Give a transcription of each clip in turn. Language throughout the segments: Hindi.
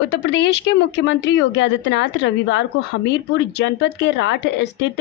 उत्तर प्रदेश के मुख्यमंत्री योगी आदित्यनाथ रविवार को हमीरपुर जनपद के राठ स्थित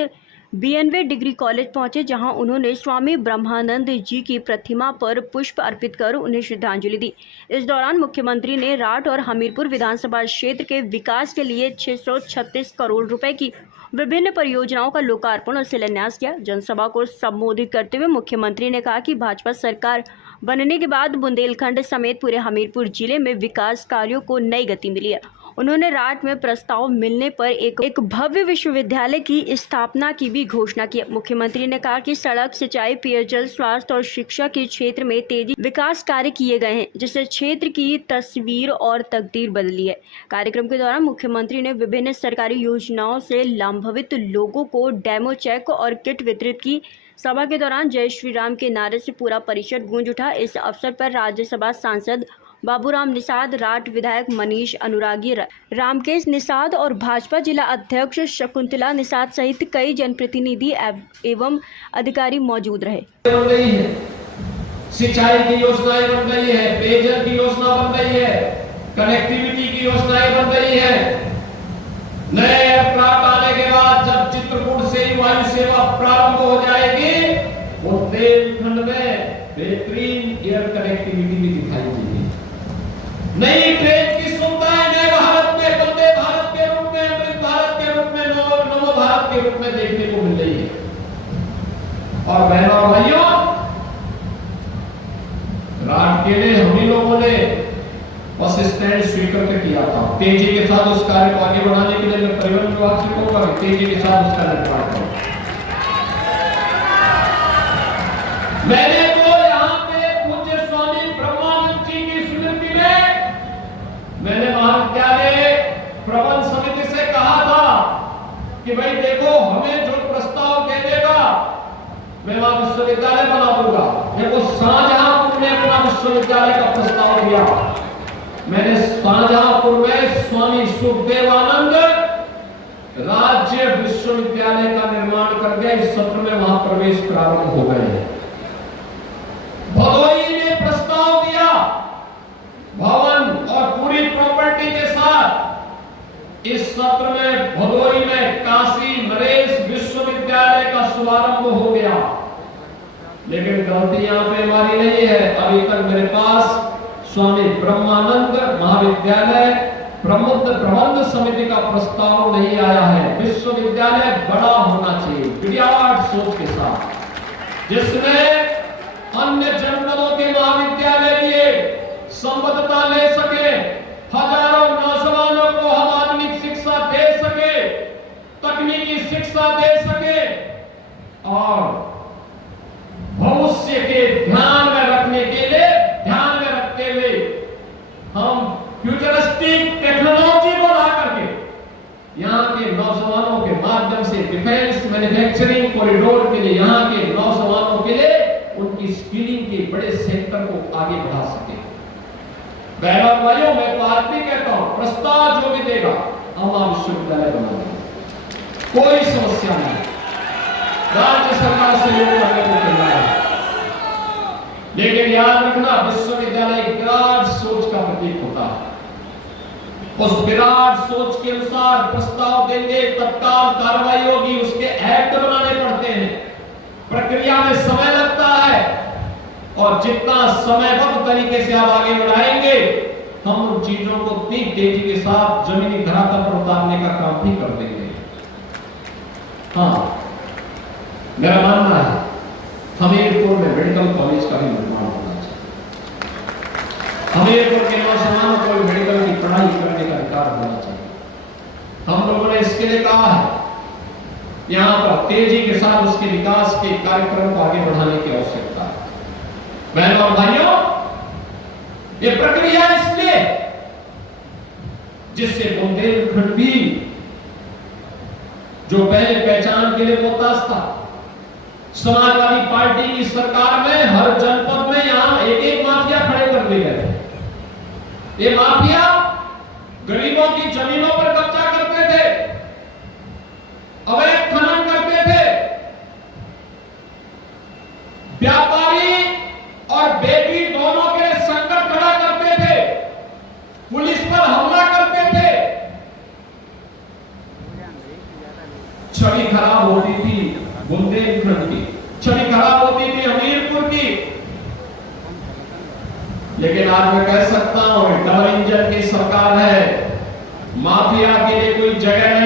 बीएनवे डिग्री कॉलेज पहुंचे, जहां उन्होंने स्वामी ब्रह्मानंद जी की प्रतिमा पर पुष्प अर्पित कर उन्हें श्रद्धांजलि दी। इस दौरान मुख्यमंत्री ने राठ और हमीरपुर विधानसभा क्षेत्र के विकास के लिए 636 करोड़ रुपए की विभिन्न परियोजनाओं का लोकार्पण और शिलान्यास किया। जनसभा को संबोधित करते हुए मुख्यमंत्री ने कहा कि भाजपा सरकार बनने के बाद बुंदेलखंड समेत पूरे हमीरपुर जिले में विकास कार्यों को नई गति मिली है। उन्होंने राठ में प्रस्ताव मिलने पर एक भव्य विश्वविद्यालय की स्थापना की भी घोषणा की। मुख्यमंत्री ने कहा कि सड़क, सिंचाई, पेयजल, स्वास्थ्य और शिक्षा के क्षेत्र में तेजी विकास कार्य किए गए हैं, जिससे क्षेत्र की तस्वीर और तकदीर बदली है। कार्यक्रम के दौरान मुख्यमंत्री ने विभिन्न सरकारी योजनाओं से लाभान्वित लोगों को डेमो चेक और किट वितरित की। सभा के दौरान जय श्री राम के नारे से पूरा परिसर गूंज उठा। इस अवसर पर राज्यसभा सांसद बाबूराम निषाद, राठ विधायक मनीष अनुरागी, रामकेश निषाद और भाजपा जिला अध्यक्ष शकुंतला निषाद सहित कई जनप्रतिनिधि एवं अधिकारी मौजूद रहे। सिंचाई की योजनाएं बन रही है, पेयजल की योजना बन रही है, कनेक्टिविटी की योजनाएं बन रही है। नए एयरक्राफ्ट आने के बाद जब चित्रकूट से ही वायु सेवा प्रारंभ हो जाएगी, बुंदेलखंड में बेहतरीन एयर कनेक्टिविटी भी दिखाई देगी। नई ट्रेन की सुविधाएं नए भारत में, वंदे भारत के रूप में, अमृत भारत के रूप में, नमो भारत के रूप में देखने को मिल रही है। और बहनों और भाइयों, राठ के लिए हम ही लोगों ने बस स्टैंड स्वीकृत किया था। तेजी के साथ उस कार्य को आगे बढ़ाने के लिए मैं परिवहन विभाग से कहूंगा कि तेजी के साथ उसका निर्माण करो। मैंने तो यहाँ पे पूज्य स्वामी ब्रह्मानंद जी की स्मृति में मैंने महाविद्यालय प्रबंध समिति से कहा था कि भाई देखो, हमें जो प्रस्ताव दे देगा मैं वहां विश्वविद्यालय बना दूंगा। देखो, शाहजहांपुर में अपना विश्वविद्यालय का प्रस्ताव दिया। मैंने शाहजहांपुर में स्वामी सुखदेवानंद राज्य विश्वविद्यालय का निर्माण करके इस सत्र में वहां प्रवेश प्रारंभ हो गए। भदोही ने प्रस्ताव दिया भवन और पूरी प्रॉपर्टी के साथ। इस सत्र में भदोही में काशी नरेश विश्वविद्यालय का शुभारंभ हो गया। लेकिन गलती यहां पे हमारी नहीं है, अभी तक मेरे पास स्वामी ब्रह्मानंद महाविद्यालय प्रबंध समिति का प्रस्ताव नहीं आया है। विश्वविद्यालय बड़ा होना चाहिए, विराट सोच के साथ, जिसमें अन्य जनपदों के महाविद्यालय लिए संबद्धता ले सके, हजारों नौजवानों को हम आधुनिक शिक्षा दे सके, तकनीकी शिक्षा दे सके और भविष्य के ध्यान में रखने के लिए, ध्यान में रखते हुए हम फ्यूचरिस्टिक टेक्नोलॉजी को ला करके यहाँ के नौजवानों के माध्यम से डिफेंस मैन्युफैक्चरिंग कॉरिडोर के लिए, यहाँ के नौजवानों के लिए उनकी स्किलिंग के बड़े सेक्टर को आगे बढ़ा सके। बहनों और भाइयों, मैं तो आज भी कहता हूं, प्रस्ताव जो भी देगा हम वहां विश्वविद्यालय बना देंगे, कोई समस्या नहीं। राज्य सरकार से लोग करने को तैयार है। लेकिन याद रखना, विश्वविद्यालय एक विराट सोच का प्रतीक होता है। उस विराट सोच के अनुसार प्रस्ताव देंगे, तत्काल कार्रवाई होगी, उसके एक्ट बनाने पड़ते हैं, प्रक्रिया में समय लगता है। और जितना समयबद्ध तरीके से आप आगे बढ़ाएंगे, हम उन चीजों को इतनी तेजी के साथ जमीनी धरातल पर उतारने का काम भी कर देंगे। हाँ, मेरा मानना है हमीरपुर में मेडिकल कॉलेज का भी निर्माण होना चाहिए। हमीरपुर के नौजवानों को मेडिकल की पढ़ाई करने का अधिकार होना चाहिए। हम लोगों ने इसके लिए कहा है, यहाँ पर तेजी के साथ उसके विकास के कार्यक्रम को आगे बढ़ाने की आवश्यकता है। बहनों और भाइयों, ये प्रक्रिया इसलिए जिससे बुंदेलखंड भी जो पहले पहचान के लिए मोहताज था, समाजवादी पार्टी की सरकार में हर जनपद में यहां एक एक माफिया खड़े कर दिए गए। ये माफिया गरीबों की जमीनों पर कब्जा करते थे, अवैध खनन करते थे, व्यापारी और बेटी दोनों के लिए संकट खड़ा करते थे, पुलिस पर हमला करते छवि खराब होती थी बुंदेलखंड की, छवि खराब होती थी हमीरपुर की। लेकिन आज मैं कह सकता हूं डबल इंजन की सरकार है, माफिया के लिए कोई जगह